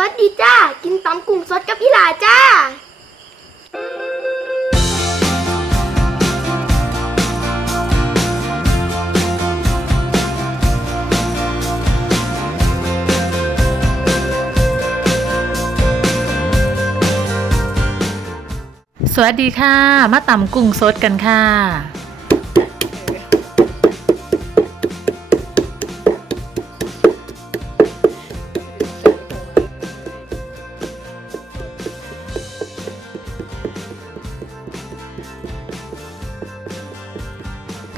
วัสดีจ้า กินตำกุ้งสดกับอีหลาจ้าสวัสดีค่ะ มาตำกุ้งสดกันค่ะ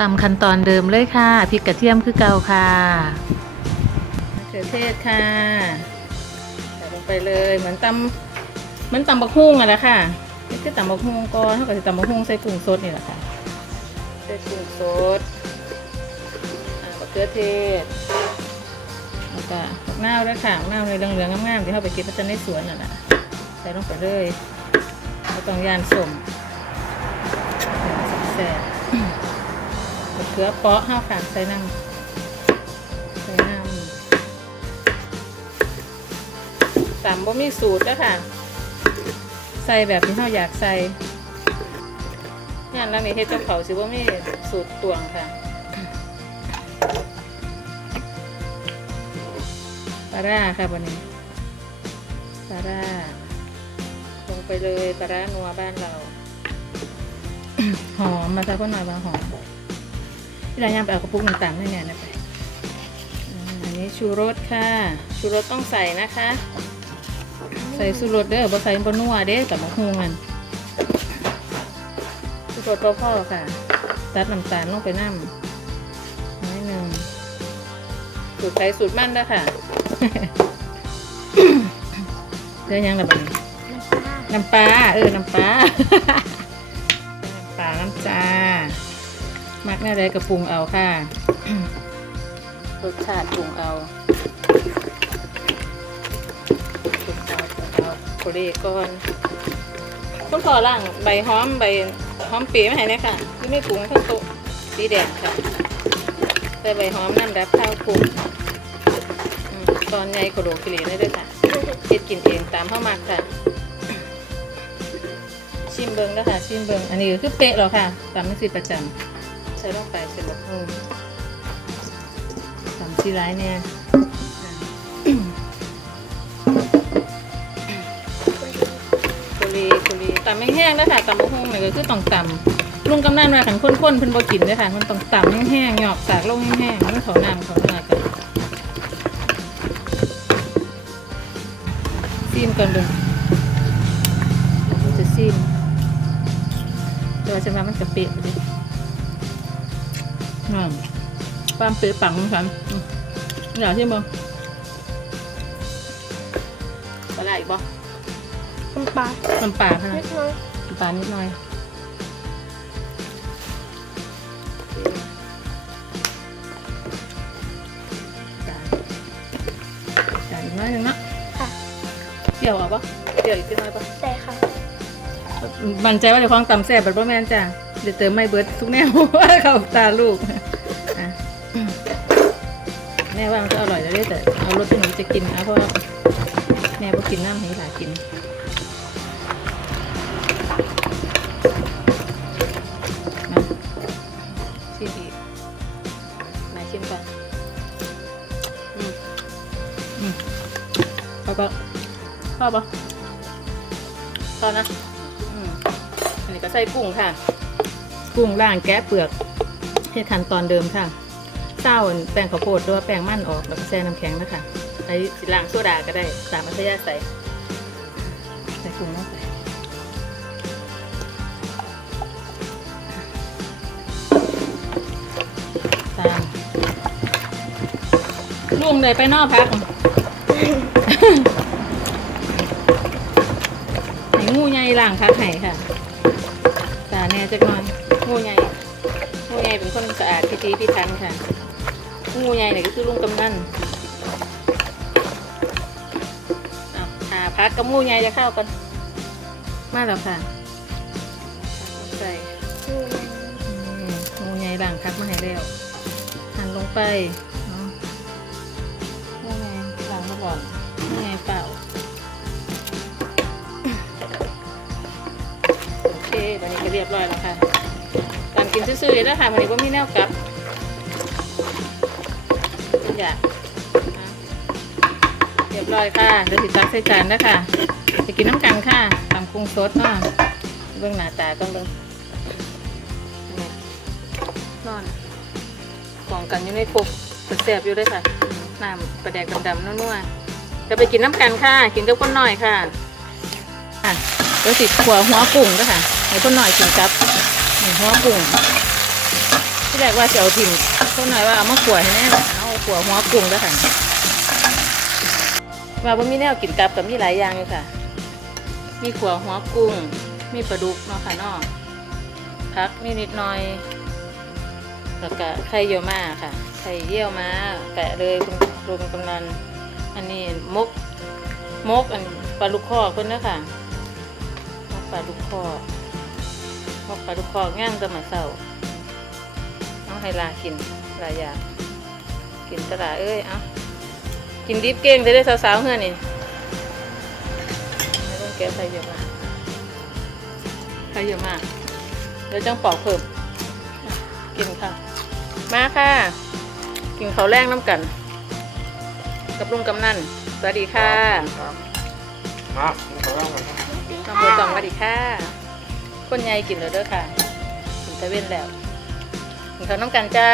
ตำขั้นตอนเดิมเลยค่ะพริกกระเทียมคือเก่าค่ะมะเขือเทศค่ะใส่ลงไปเลยเหมือนตำเหมือนตำบักฮุ่งอะแหละค่ะนี่คือตำบักฮุ่งก่อนเท่ากับตำบักฮุ่งใส่กุ้งสดนี่แหละค่ะใส่กุ้งสดมะเขือเทศแล้วก็ผักนาด้วยค่ะผักนาวในเหลืองๆงามๆที่เขาไปเก็บมาจากในสวนน่ะนะใส่ลงไปเลยไม่ต้องยานสมแซ่บ ๆมะเขือเปาะห้าฝางใส่น้ำใส่น้ำตำบ่มีสูตรนะค่ะ ใส่แบบที่เราอยากใส่งานแล้วนี่เฮ็ดกับเขาสิบ่มีสูตรตวงค่ะปลาร่าค่ะวันนี้ปลาร่าลงไปเลยปลาร่านัวบ้านเรา หอมมาซะก็หน่อยบางหอม ที่ร้านยำไปเอากระปุกน้ำตาลให้เนี่ยนะไปอันนี้ชูรสค่ะ ชูรสต้องใส่นะคะ ใส่ชูรสเด้อบ่ใส่บ่นัวเด้กับมะฮุงมันชูรสพอพ่อค่ะตัดน้ำตาลลงไปน้ำน้อยหนึ่งสูตรใส่สูตรมั่นด้อค่ะเด้ยังระบาดนี้น้ำปลา เออ น้ำปลา มักแน่เลยกับปรุงเอาค่ะ รสชาติปรุงเอาปรุงเอาปรุงเอาโคเรก่อน คุณพอล่างใบหอมใบหอมเปียมาให้เนี่ยค่ะที่ไม่ปรุงทั้งโต๊ะสีแดงค่ะใส่ใบหอมนั่นรับข้าวปรุงอืมตอนใหญ่กระโดดกิเลสได้ด้วยค่ะเฮ็ดกินเองตามเข้ามาค่ะ ชิมเบิงนะคะชิมเบิงอันนี้ก็คือเป๊ะแล้วค่ะตามไม่สิประจำ ใส่ลงไปเสร็จแล้วอืมตามซีร้ายเนี่ยโคลีโคลีตำไม่แห้งๆนะคะตำมะฮุ่งเนี่ยก็คือต้องตำลุงกำนันมาขันข้นๆเพิ่นบ่กินเลยค่ะมันต้องตำแห้งๆหยอกสากลงแห้งๆมันเขาน้ำเขาเนื้อกันซีมก่อนเดูจะซีมตัวฉันว่ามันกระเปะเลยอืม ความเปรี้ยวปังของฉันอืมอยากที่มึงปลาไหลอีกบ่น้ำปลาน้ำปลาค่ะเล็กน้อยน้ำปลานิดหน่อยจานจานอีกน้อยหนึงเนาะค่ะเปรี้ยวเอาปะเปรี้ยวอีกนิดหน่อยปะใส่ค่ะ มั่นใจว่าเดี๋ยวของตำแซ่บแบบว่าแม่นจ้ะ เดี๋ยวเติมไม่เบิร์ดทุกแนวเขาตาลูกแม่ว่ามันจะอร่อยแล้วแต่เอารสที่หนูจะกินนะเพราะว่าแม่ก็กินน้ำให้หลากินมาชิมอีกไหนชิมก่อนอืมอืมพอปะพอปะพอนะ อืมอันนี้ก็ใส่กุ้งค่ะ กุ้งล่างแกะเปลือกเฮ็ดขั้นตอนเดิมค่ะเศร้าแป้งข้าวโพดหรือว่าแป้งมันออกแล้วก็แช่น้ำแข็งนะคะใส่สิล่างโซดาก็ได้ตามอัธยาศัยใส่กุ้งลงไปตามลุงเลยไปนอกพักให้งูใหญ่ล่างพักไห้ค่ะตาแน่จักหน่อย งูใหญ่งูใหญ่เป็นคนสะอาดพิธีพิถันค่ะงูใหญ่เนี่ยก็คือลุงกำนันหาพักกับงูใหญ่จะเข้ากันมาแล้วค่ะใส่งูใหญ่ด่างพักมาให้แล้วหันลงไปงูใหญ่ด่างมาก่อนงูใหญ่เปล่าโอเคตอนนี้ก็เรียบร้อยแล้วค่ะ กินซื่อๆเลยนะคะวันนี้ว่ามีแนวกลับเป็นอยากอะเรียบร้อยค่ะเดี๋ยวติดตักใส่จานนะคะจะกินน้ำกันค่ะตำปรุงสดเนาะเบื้องหน้าตาต้องเบื้องนี่นอนกองกันอยู่ในคุกแสบๆอยู่เลยค่ะน้ำปลาแดกดำๆนัวๆจะไปกินน้ำกันค่ะ กินกับคนหน่อยค่ะอะเดี๋ยวสิขัวหัวกุ้งด้วยค่ะให้คนหน่อยกินกับ นี่หัวกุ้งที่แรกว่าจะเอาถิ่มคนหน่อยว่าเอามาขัวให้แน่เอาขัวหัวกุ้งด้วยค่ะว่าบ่มีแนวกินกับกับมีหลายอย่างอยู่ค่ะ มีขัวหัวกุ้ง มีปลาดุกเนาะค่ะนาะพักมีนิดหน่อย แล้วก็ไข่เยี่ยวมาค่ะ ไข่เยี่ยวมาแกะเลยคุณรวมกำนันอันนี้มกมกอันปลาลูกคอเพิ่นเด้อค่ะปลาลูกคอ กปลาลูกคอย่างางแตะมาเศร้าน้องให้ลากินหลายอย่างกินตลาเอ้ยเอ้ากินดิบเก่งจะได้สาวๆเฮือนี่ไม่ต้องแก้ใส่เยอะมากใส่เยอะมากเดี๋ยวจังปอกเพิ่มกินค่ะ มาค่ะ กินข้าวแรงน้ำกัน กับลุงกำนันสวัสดีค่ะครับมากินข้าวแล้กันครับ น้องบัวตองสวัสดีค่ะ คนใหญ่กินแล้วเด้อค่ะกินตะเว้นแล้วกินข้าวน้ำกันจ้า